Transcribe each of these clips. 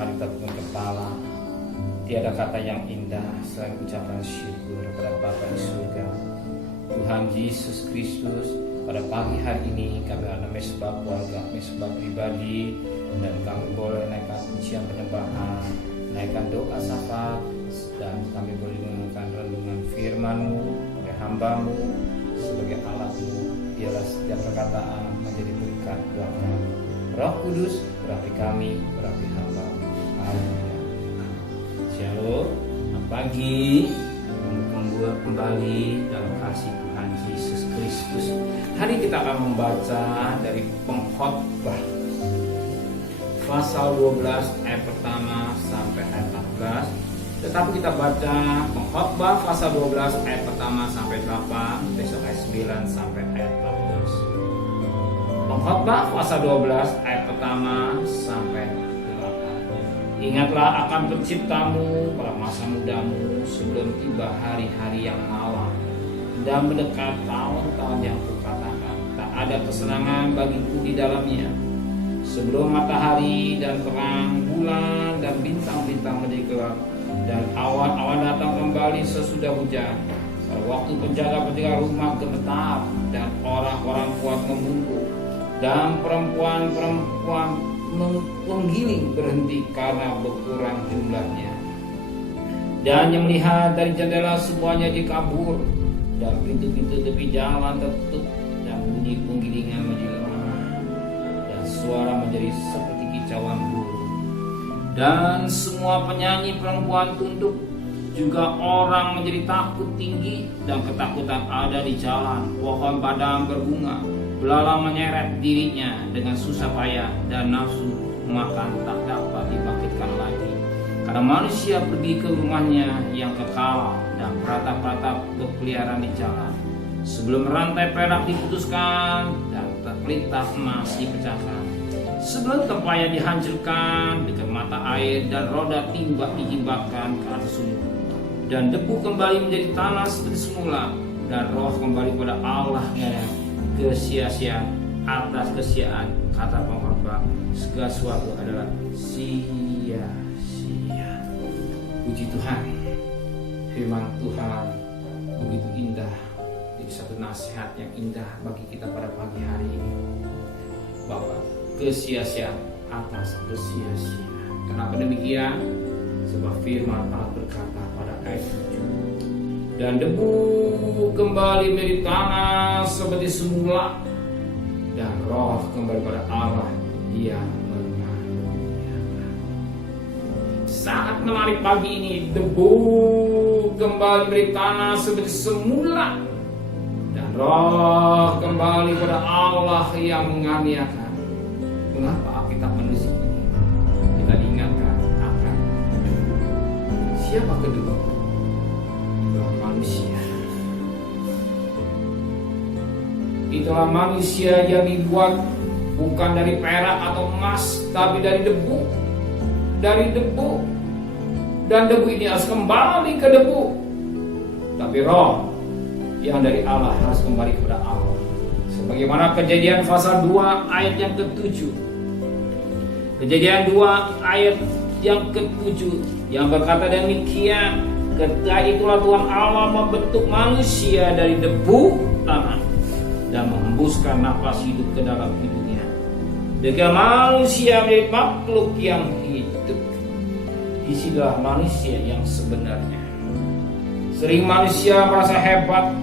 mari kita tundukkan kepala. Tiada kata yang indah selain ucapan syukur kepada Bapa di surga. Tuhan Yesus Kristus, pada pagi hari ini kami ada mesbah keluarga, mesbah pribadi, dan kami boleh naikkan pujian penyembahan, naikkan doa syafaat, dan kami boleh mendengarkan renungan firman-Mu oleh hamba-Mu sebagai alat-Mu. Biarlah setiap perkataan menjadi berkat buat kami. Roh Kudus berarti kami, berarti hamba-Mu. Amin. Shalom, selamat pagi. Kembali dalam kasih Tuhan Yesus Kristus. Hari kita akan membaca dari Pengkhotbah pasal 12 ayat pertama sampai ayat 14. Tetapi kita baca Pengkhotbah pasal 12 ayat pertama sampai 8, besok ayat 9 sampai ayat 14. Pengkhotbah pasal 12 ayat pertama sampai 8. Ingatlah akan penciptamu pada masa mudamu, sebelum tiba hari-hari yang malam dan mendekat tahun-tahun yang kukatakan tak ada kesenangan bagiku di dalamnya. Sebelum matahari dan terang, bulan dan bintang-bintang menjadi gelap, dan awan-awan datang kembali sesudah hujan, pada waktu penjaga-penjaga rumah gemetar dan orang-orang kuat membungkuk, dan perempuan-perempuan menggiling berhenti karena berkurang jumlahnya. Dan yang melihat dari jendela semuanya dikabur, dan pintu-pintu tepi jalan tertutup, dan bunyi penggilingan menjadi lemah, dan suara menjadi seperti kicauan burung. Dan semua penyanyi perempuan tunduk, juga orang menjadi takut tinggi, dan ketakutan ada di jalan. Pohon padang berbunga, belalang menyeret dirinya dengan susah payah, dan nafsu makan tak dapat dibangkitkan lagi. Karena manusia pergi ke rumahnya yang kekal, dan peratap-peratap berkeliaran di jalan. Sebelum rantai perak diputuskan dan pelintah emas dipecahkan, sebelum tempayan dihancurkan dengan mata air dan roda timbak dihibahkan ke atas sumur, dan debu kembali menjadi tanah seperti semula, dan roh kembali pada Allahnya. Kesia-siaan atas kesiaan, kata pengkhotbah, segala sesuatu adalah sia-sia. Puji Tuhan, firman Tuhan begitu indah. Jadi satu nasihat yang indah bagi kita pada pagi hari ini, bahwa kesia-siaan atas kesia-siaan. Kenapa demikian? Sebab firman Allah berkata pada ayat 7, dan debu kembali menjadi tanah seperti semula, dan roh kembali pada Allah yang menganugerahkan. Saat menarik pagi ini, debu kembali menjadi tanah seperti semula, dan roh kembali pada Allah yang menganiakan. Mengapa kita menulis ini? Kita diingatkan akan debu. Siapa kedua? Manusia. Itulah manusia yang dibuat bukan dari perak atau emas, tapi dari debu. Dari debu. Dan debu ini harus kembali ke debu. Tapi roh yang dari Allah harus kembali kepada Allah. Sebagaimana Kejadian pasal 2 ayat yang ke-7. Kejadian 2 ayat yang ke-7 yang berkata demikian, ketika itulah Tuhan Allah membentuk manusia dari debu tanah dan menghembuskan nafas hidup ke dalam hidupnya. Dengan manusia menjadi makhluk yang hidup. Disinilah manusia yang sebenarnya. Sering manusia merasa hebat,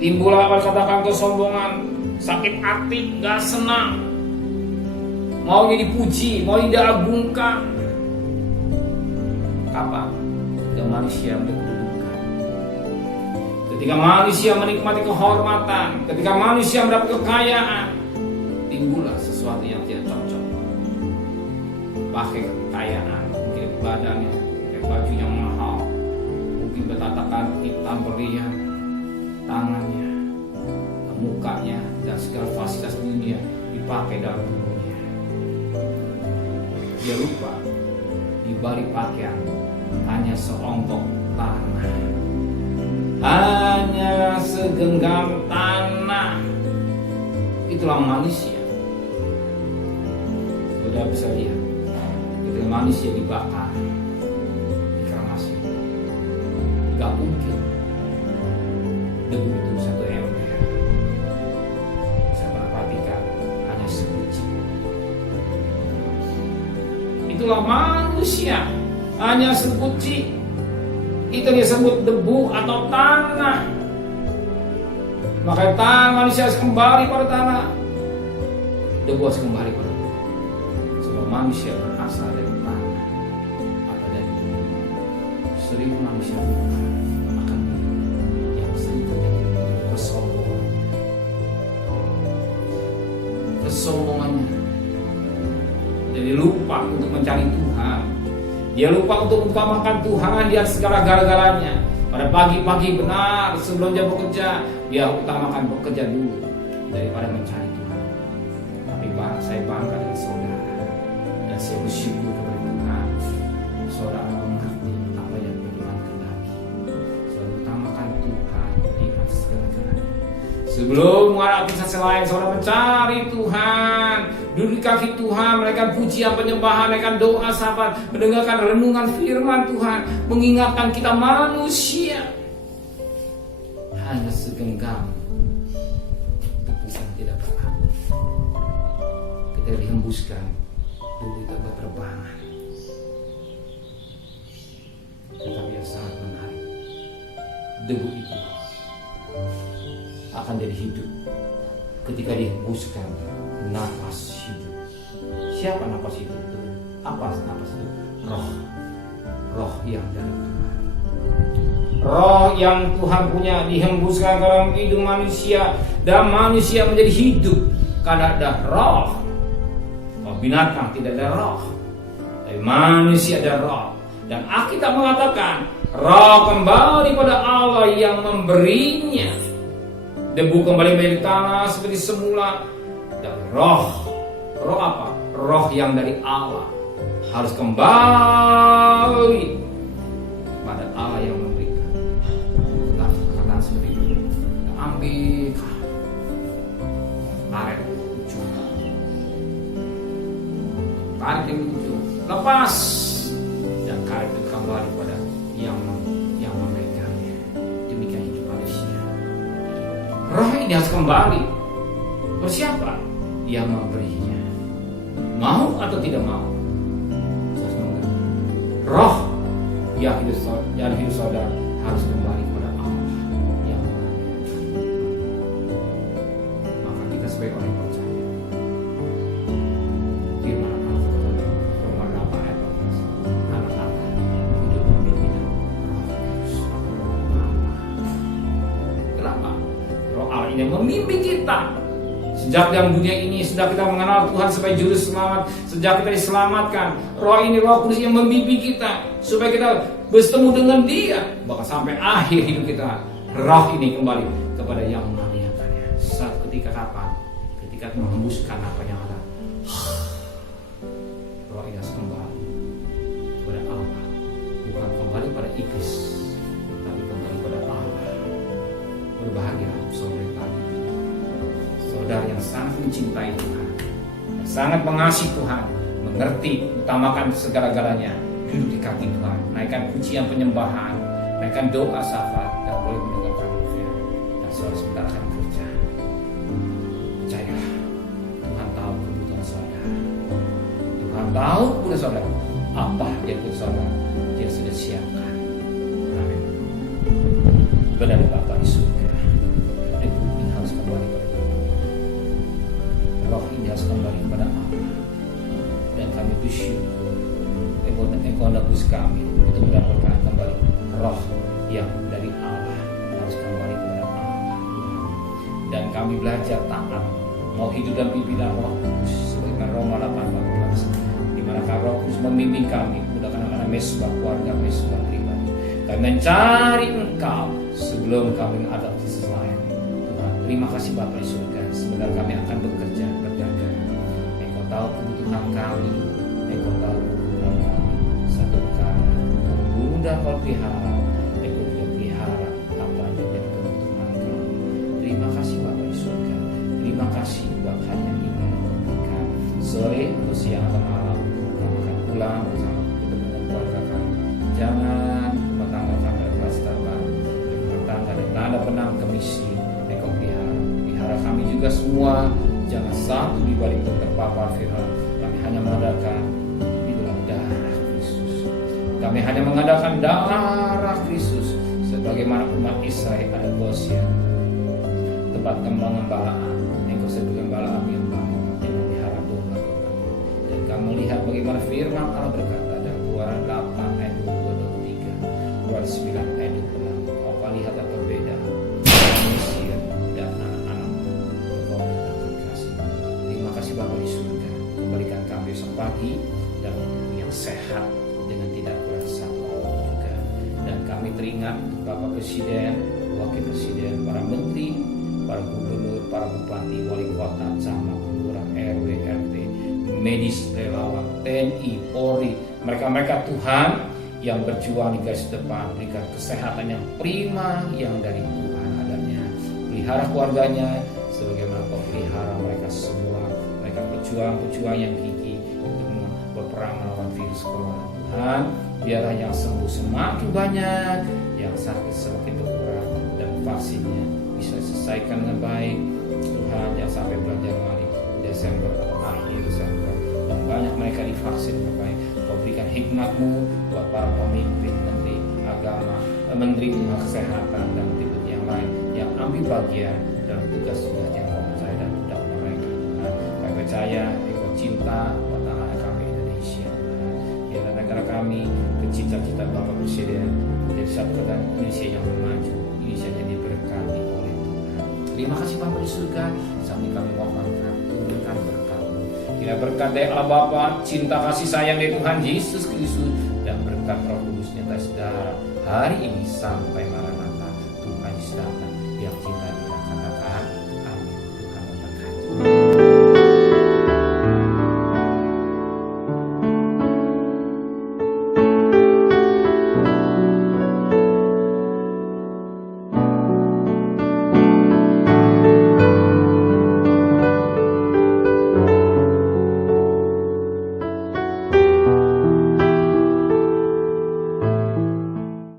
timbullah katakan kesombongan, sakit hati, gak senang, maunya dipuji, mau diagungkan. Kapan? Ketika manusia berkedudukan, ketika manusia menikmati kehormatan, ketika manusia mendapat kekayaan, timbullah sesuatu yang tidak cocok. Pakai kekayaan, mungkin badannya, pakai baju yang mahal, mungkin bertatakan hitam berlian, tangannya, mukanya, dan segala fasilitas dunia dipakai dalam tubuhnya. Dia lupa di balik pakaian hanya seonggok tanah, hanya segenggam tanah. Itulah manusia. Sudah bisa lihat, ketika manusia dibakar, dikremasi, gak mungkin debu itu 1 ember. Saya perhatikan hanya sebiji. Itulah manusia, hanya sebiji. Itu disebut debu atau tanah. Maka tanah manusia harus kembali pada tanah. Debu harus kembali pada debu. Sebab manusia berasal dari tanah atau dari debu. Sering manusia akan yang sering terjadi kesombongan. Kesombongannya. Jadi lupa untuk mencari Tuhan. Dia lupa untuk mengutamakan Tuhan di atas segala-galanya. Pada pagi-pagi benar sebelum dia bekerja, dia utamakan bekerja dulu daripada mencari Tuhan. Tapi saya bangga dengan saudara dan saya bersyukur kepada Tuhan. Saudara mengerti apa yang Tuhan kehendaki. Saudara utamakan Tuhan di atas segala-galanya. Sebelum mengarah aktivitas lain, saudara mencari Tuhan, duduk di kaki Tuhan, menaikkan pujian penyembahan, menaikkan doa sahabat, mendengarkan renungan firman Tuhan, mengingatkan kita manusia hanya segenggam tebusan tidak berarti. Ketika dihembuskan, dulu itu berterbangan. Tetapi yang sangat menarik, debu itu akan jadi hidup ketika dihembuskan nafas hidup. Siapa nafas hidup itu? Apa nafas itu? Roh yang dari Tuhan. Roh yang Tuhan punya dihembuskan ke dalam hidup manusia dan manusia menjadi hidup karena ada roh. Kalau binatang tidak ada roh, tapi manusia ada roh. Dan Alkitab mengatakan roh kembali pada Allah yang memberinya. Debu kembali menjadi tanah seperti semula. Dan roh apa? Roh yang dari Allah harus kembali pada Allah yang memberikan. Kata seperti itu. Ambil tarik ujung, tarik di ujung, lepas dan karet itu kembali pada yang memegangnya. Demikian hidup manusia. Roh ini harus kembali. Bersiapa? Yang memberinya. Mau atau tidak mau? Roh yang hidup saudara harus kembali kepada Allah yang maka kita sebagai orang yang percaya firman Allah Roma 8 ayat 14 anak-anak hidup pimpinan Roh Kudus. Kenapa? Roh Allah ini memimpin kita. Sejak dalam dunia ini, sejak kita mengenal Tuhan sebagai juru selamat, sejak kita diselamatkan, Roh ini, Roh Kudus yang membimbing kita supaya kita bertemu dengan Dia, bahkan sampai akhir hidup kita. Roh ini kembali kepada yang menganiakannya. Saat ketika kapan? Ketika menghembuskan apa yang ada. Roh ini harus kembali kepada Allah, bukan kembali pada iblis, tapi kembali kepada Allah. Berbahagia saudara tadi, saudara yang sangat mencintai Tuhan, yang sangat mengasihi Tuhan, mengerti, utamakan segala-galanya, duduk di kaki Tuhan, naikkan pujian penyembahan, naikkan doa syafaat, dan boleh mendengarkan firman. Dan saudara sebentar akan kerja. Percayalah, Tuhan tahu kebutuhan saudara. Tuhan tahu kebutuhan saudara. Apa yang kebutuhan saudara, Dia sudah siapkan. Amin. Benar Bapa di surga, debu ini harus kembali pada Tuhan. Roh ini harus kembali kepada Allah. Dan kami bersyukur Engkau nebus kami untuk mendapatkan kembali roh yang dari Allah harus kembali kepada Allah. Dan kami belajar taat, mau hidup dalam pimpinan Roh Kudus sebagaimana Roma 8:14, di mana Roh Kudus membimbing kami menggunakan anak-anak mesbah keluarga, mesbah pribadi. Kami mencari Engkau sebelum kami menghadapi sesuatu. Tuhan, terima kasih Bapa di surga. Sebentar kami akan bekerja, berdagang. Engkau tahu kebutuhan kami, Engkau tahu kebutuhan kami. Satu perkara, Bunda kau pelihara, Engkau juga pelihara apa yang menjadi kebutuhan kami. Terima kasih Bapa di surga. Terima kasih buat hal yang ingin memberikan. Sore atau siang atau malam, kami akan pulang bersama misi Engkau pelihara kami juga semua, jangan satu pribadi pun terpapar firman. Kami hanya mengadakan itulah darah Kristus. Kami hanya mengadakan darah Kristus sebagaimana umat Israel ada Goshen, tempat pengembalaan. Engkau sebagai gembala yang baik yang memelihara domba-domba. Dan kamu lihat bagaimana firman Allah berkata dalam Keluaran 8 ayat 23, Keluaran 9 ayat 26. Kau lihat apa beda Mesir dan anak-anak Engkau akan kasih. Terima kasih Bapa di surga, kembalikan kami besok pagi dalam tubuh yang sehat dengan tidak kurang satu juga. Dan kami teringat Bapak Presiden, Wakil Presiden, para menteri, para gubernur, para bupati, wali kota, camat, lurah, RW, RT, medis, relawan, TNI, Polri, mereka-mereka Tuhan yang berjuang di garis depan, berikan kesehatan yang prima yang dari Tuhan adanya. Pelihara keluarganya sebagaimana Kau pelihara mereka semua, mereka pejuang-pejuang yang gigih untuk berperang melawan virus corona. Tuhan, biarlah yang sembuh semakin banyak, yang sakit semakin berkurang, dan vaksinnya bisa selesaikan dengan baik. Tuhan, yang sampai bulan Januari, Desember, akhir Desember, yang banyak mereka divaksin dengan baik. Kau berikan hikmat-Mu buat para pemimpin, menteri agama, menteri kesehatan, dan menteri yang lain yang ambil bagian dalam tugas-tugas yang Kau percaya dan tidak mereka. Kami percaya Engkau cinta buat tanah kami Indonesia. Biarlah negara kami ke cita-cita Bapak Presiden menjadi satu kota Indonesia yang maju, Indonesia yang diberkati oleh Tuhan. Terima kasih Bapa di surga, sampai kami mohonkan turunkan berkat. Kira berkat dari Allah Bapa, cinta kasih sayang dari Tuhan Yesus Kristus, dan berkat Roh Kudus nyata saudara hari ini sampai Maranatha Tuhan Yesus datang yang cinta